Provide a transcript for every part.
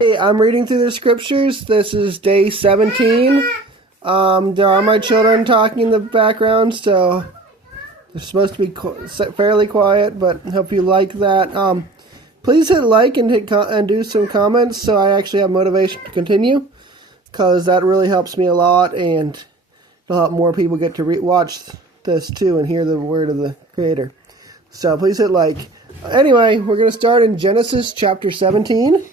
Hey, I'm reading through the scriptures. This is day 17. There are my children talking in the background, so they're supposed to be fairly quiet, but I hope you like that. Please hit like and do some comments so I actually have motivation to continue, because that really helps me a lot, and it'll help more people get to watch this too and hear the word of the Creator. So please hit like. Anyway, we're going to start in Genesis chapter 17.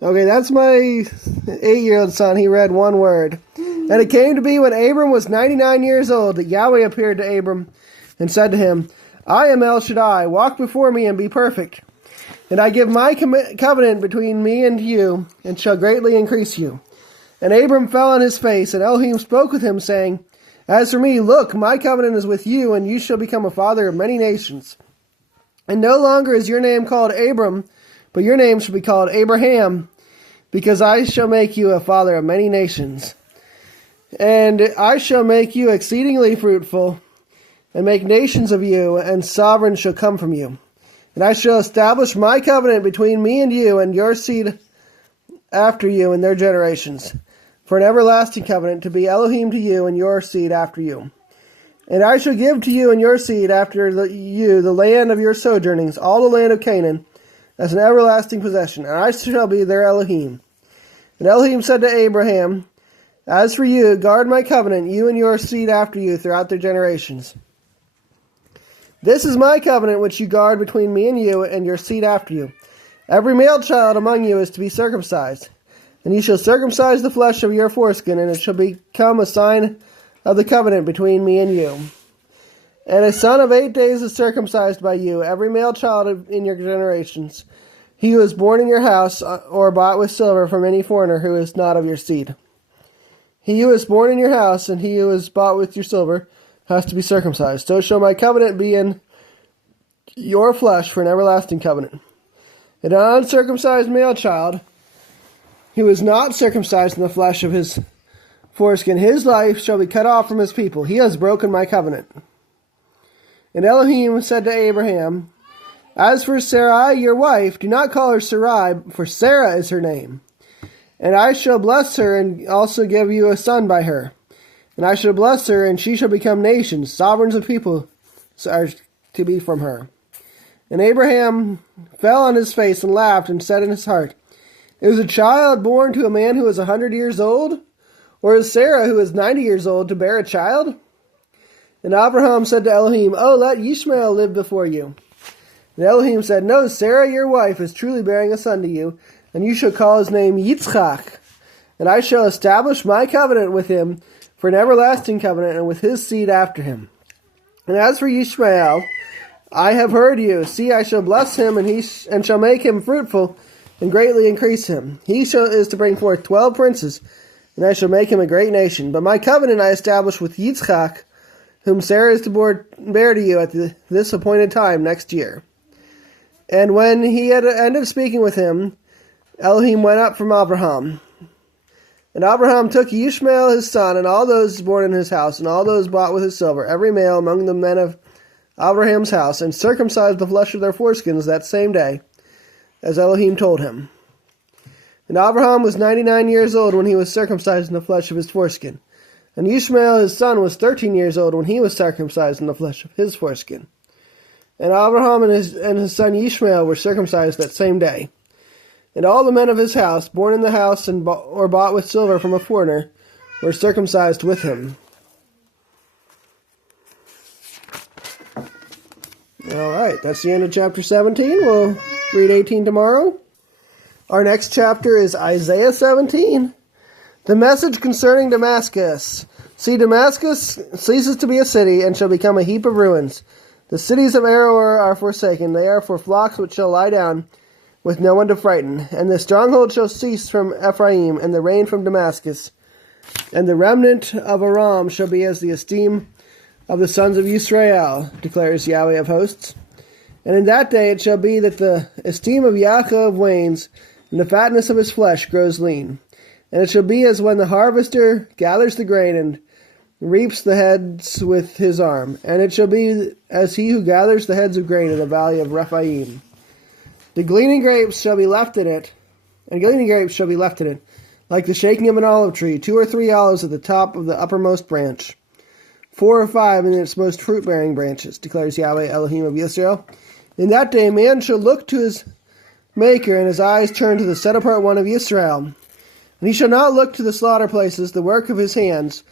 Okay, that's my 8-year-old son. He read one word. And it came to be when Abram was 99 years old that Yahweh appeared to Abram and said to him, I am El Shaddai, walk before me and be perfect. And I give my covenant between me and you, and shall greatly increase you. And Abram fell on his face, and Elohim spoke with him, saying, As for me, look, my covenant is with you, and you shall become a father of many nations. And no longer is your name called Abram, but your name shall be called Abraham, because I shall make you a father of many nations. And I shall make you exceedingly fruitful, and make nations of you, and sovereigns shall come from you. And I shall establish my covenant between me and you, and your seed after you and their generations, for an everlasting covenant, to be Elohim to you and your seed after you. And I shall give to you and your seed after you the land of your sojournings, all the land of Canaan, as an everlasting possession, and I shall be their Elohim. And Elohim said to Abraham, As for you, guard my covenant, you and your seed after you throughout their generations. This is my covenant which you guard between me and you and your seed after you. Every male child among you is to be circumcised, and you shall circumcise the flesh of your foreskin, and it shall become a sign of the covenant between me and you. And a son of 8 days is circumcised by you, every male child in your generations, he who is born in your house or bought with silver from any foreigner who is not of your seed. He who is born in your house and he who is bought with your silver has to be circumcised. So shall my covenant be in your flesh for an everlasting covenant. And an uncircumcised male child who is not circumcised in the flesh of his foreskin, his life shall be cut off from his people. He has broken my covenant. And Elohim said to Abraham, As for Sarai, your wife, do not call her Sarai, for Sarah is her name. And I shall bless her, and also give you a son by her. And I shall bless her, and she shall become nations, sovereigns of people are to be from her. And Abraham fell on his face and laughed, and said in his heart, Is a child born to a man who is 100 years old? Or is Sarah, who is 90 years old, to bear a child? And Abraham said to Elohim, Oh, let Ishmael live before you. And Elohim said, No, Sarah, your wife, is truly bearing a son to you, and you shall call his name Yitzchak. And I shall establish my covenant with him for an everlasting covenant, and with his seed after him. And as for Ishmael, I have heard you. See, I shall bless him, and shall make him fruitful, and greatly increase him. He is to bring forth 12 princes, and I shall make him a great nation. But my covenant I establish with Yitzchak, whom Sarah is to bear to you at this appointed time next year. And when he had ended speaking with him, Elohim went up from Abraham. And Abraham took Ishmael his son, and all those born in his house, and all those bought with his silver, every male among the men of Abraham's house, and circumcised the flesh of their foreskins that same day, as Elohim told him. And Abraham was 99 years old when he was circumcised in the flesh of his foreskin. And Ishmael his son was 13 years old when he was circumcised in the flesh of his foreskin. And Abraham and his son Ishmael were circumcised that same day. And all the men of his house, born in the house or bought with silver from a foreigner, were circumcised with him. All right, that's the end of chapter 17. We'll read 18 tomorrow. Our next chapter is Isaiah 17. The message concerning Damascus. See, Damascus ceases to be a city, and shall become a heap of ruins. The cities of Aroer are forsaken. They are for flocks which shall lie down, with no one to frighten. And the stronghold shall cease from Ephraim, and the rain from Damascus. And the remnant of Aram shall be as the esteem of the sons of Israel, declares Yahweh of hosts. And in that day it shall be that the esteem of Yaakov wanes, and the fatness of his flesh grows lean. And it shall be as when the harvester gathers the grain and reaps the heads with his arm. And it shall be as he who gathers the heads of grain in the valley of Rephaim. The gleaning grapes shall be left in it, and gleaning grapes shall be left in it, like the shaking of an olive tree, 2 or 3 olives at the top of the uppermost branch, 4 or 5 in its most fruit-bearing branches, declares Yahweh Elohim of Israel. In that day man shall look to his Maker, and his eyes turn to the set-apart one of Israel. And he shall not look to the slaughter places, the work of his hands,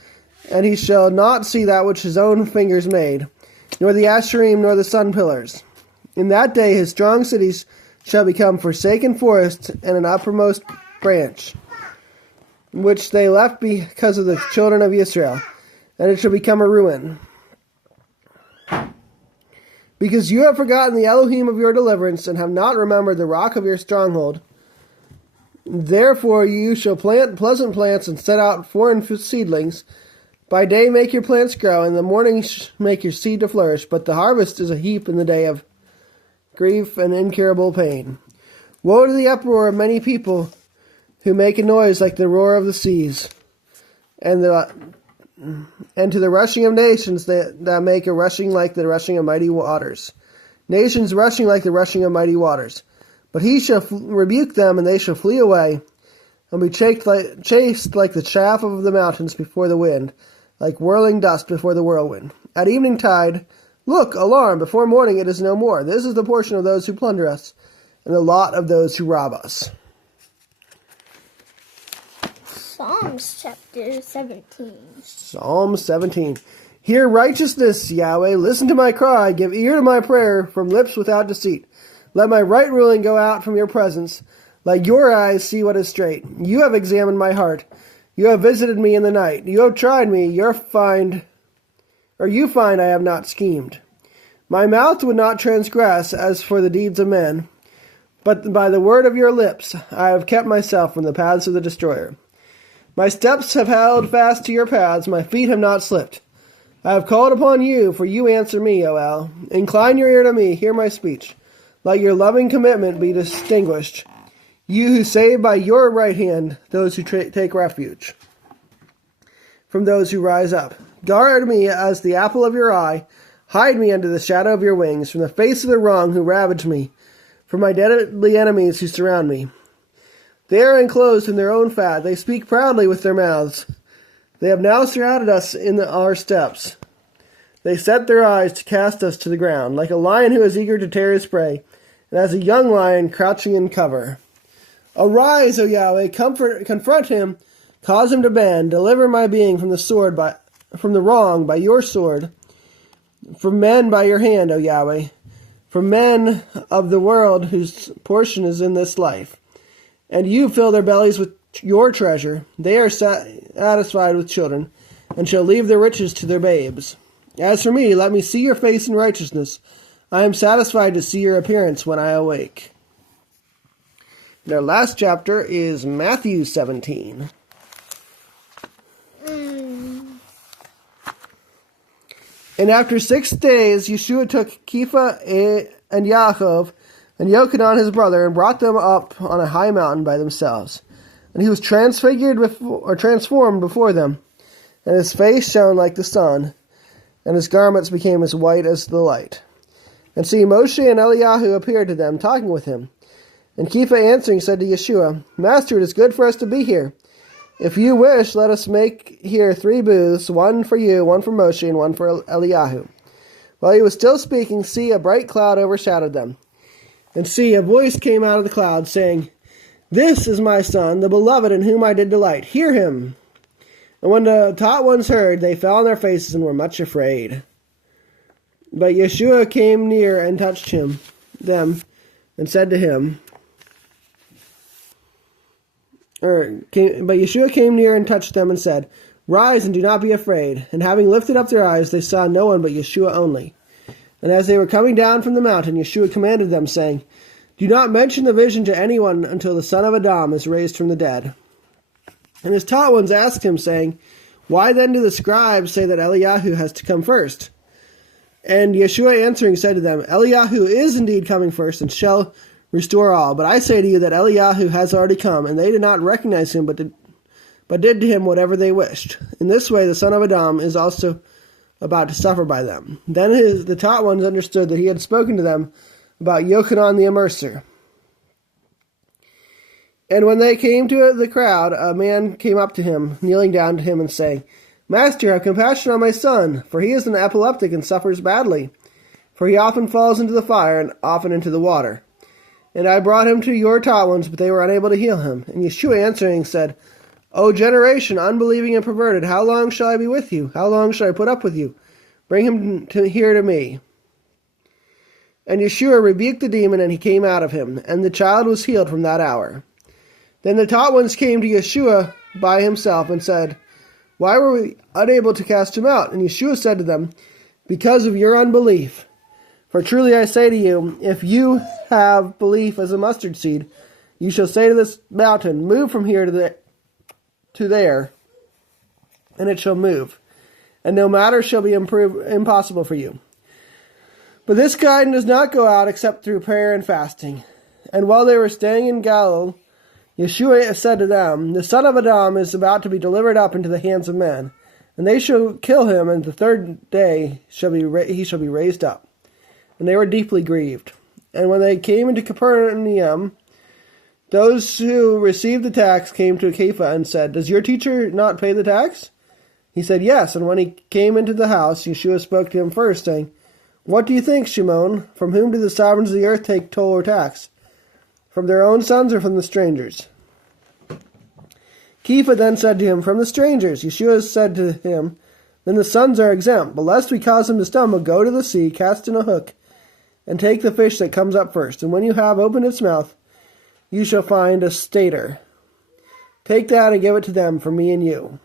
and he shall not see that which his own fingers made, nor the Asherim, nor the sun pillars. In that day his strong cities shall become forsaken forests and an uppermost branch, which they left because of the children of Israel, and it shall become a ruin. Because you have forgotten the Elohim of your deliverance, and have not remembered the rock of your stronghold, therefore you shall plant pleasant plants and set out foreign seedlings. By day make your plants grow, and in the morning make your seed to flourish, but the harvest is a heap in the day of grief and incurable pain. Woe to the uproar of many people who make a noise like the roar of the seas, and to the rushing of nations that make a rushing like the rushing of mighty waters. Nations rushing like the rushing of mighty waters. But he shall rebuke them, and they shall flee away, and be chased like the chaff of the mountains before the wind, like whirling dust before the whirlwind. At evening tide, look, alarm, before morning it is no more. This is the portion of those who plunder us, and the lot of those who rob us. Psalms chapter 17. Psalm 17. Hear righteousness, Yahweh. Listen to my cry. Give ear to my prayer from lips without deceit. Let my right ruling go out from your presence. Let your eyes see what is straight. You have examined my heart. You have visited me in the night. You have tried me. You find I have not schemed. My mouth would not transgress as for the deeds of men, but by the word of your lips I have kept myself from the paths of the destroyer. My steps have held fast to your paths, my feet have not slipped. I have called upon you, for you answer me, O El. Incline your ear to me, hear my speech. Let your loving commitment be distinguished. You who save by your right hand those who take refuge from those who rise up. Guard me as the apple of your eye. Hide me under the shadow of your wings, from the face of the wrong who ravage me, from my deadly enemies who surround me. They are enclosed in their own fat. They speak proudly with their mouths. They have now surrounded us in our steps. They set their eyes to cast us to the ground, like a lion who is eager to tear his prey, and as a young lion crouching in cover. Arise, O Yahweh, confront him, cause him to bend, deliver my being from the wrong by your sword, from men by your hand, O Yahweh, from men of the world whose portion is in this life. And you fill their bellies with your treasure. They are satisfied with children, and shall leave their riches to their babes. As for me, let me see your face in righteousness. I am satisfied to see your appearance when I awake. And our last chapter is Matthew 17. And after 6 days, Yeshua took Kepha and Yaakov and Yochanan his brother, and brought them up on a high mountain by themselves. And he was transformed before them, and his face shone like the sun, and his garments became as white as the light. And see, Moshe and Eliyahu appeared to them, talking with him. And Kepha answering said to Yeshua, Master, it is good for us to be here. If you wish, let us make here 3 booths, one for you, one for Moshe, and one for Eliyahu. While he was still speaking, see, a bright cloud overshadowed them. And see, a voice came out of the cloud, saying, This is my son, the beloved, in whom I did delight. Hear him. And when the taught ones heard, they fell on their faces and were much afraid. But Yeshua came near and touched them, and said to him, But Yeshua came near and touched them and said, Rise and do not be afraid. And having lifted up their eyes, they saw no one but Yeshua only. And as they were coming down from the mountain, Yeshua commanded them, saying, Do not mention the vision to anyone until the son of Adam is raised from the dead. And his taught ones asked him, saying, Why then do the scribes say that Eliyahu has to come first? And Yeshua answering said to them, Eliyahu is indeed coming first, and shall restore all. But I say to you that Eliyahu has already come, and they did not recognize him, but did to him whatever they wished. In this way the son of Adam is also about to suffer by them. Then the taught ones understood that he had spoken to them about Yochanan the Immerser. And when they came to the crowd, a man came up to him, kneeling down to him and saying, Master, have compassion on my son, for he is an epileptic and suffers badly. For he often falls into the fire and often into the water. And I brought him to your taught ones, but they were unable to heal him. And Yeshua answering said, O generation, unbelieving and perverted, how long shall I be with you? How long shall I put up with you? Bring him here to me. And Yeshua rebuked the demon, and he came out of him, and the child was healed from that hour. Then the taught ones came to Yeshua by himself and said, Why were we unable to cast him out? And Yeshua said to them, Because of your unbelief. For truly I say to you, if you have belief as a mustard seed, you shall say to this mountain, Move from here to there, and it shall move. And no matter shall be impossible for you. But this kind does not go out except through prayer and fasting. And while they were staying in Galilee, Yeshua said to them, The Son of Adam is about to be delivered up into the hands of men, and they shall kill him, and the third day he shall be raised up. And they were deeply grieved. And when they came into Capernaum, those who received the tax came to Kepha and said, Does your teacher not pay the tax? He said, Yes. And when he came into the house, Yeshua spoke to him first, saying, What do you think, Shimon? From whom do the sovereigns of the earth take toll or tax? From their own sons or from the strangers? Kepha then said to him, From the strangers. Yeshua said to him, Then the sons are exempt. But lest we cause them to stumble, go to the sea, cast in a hook, and take the fish that comes up first. And when you have opened its mouth, you shall find a stater. Take that and give it to them for me and you.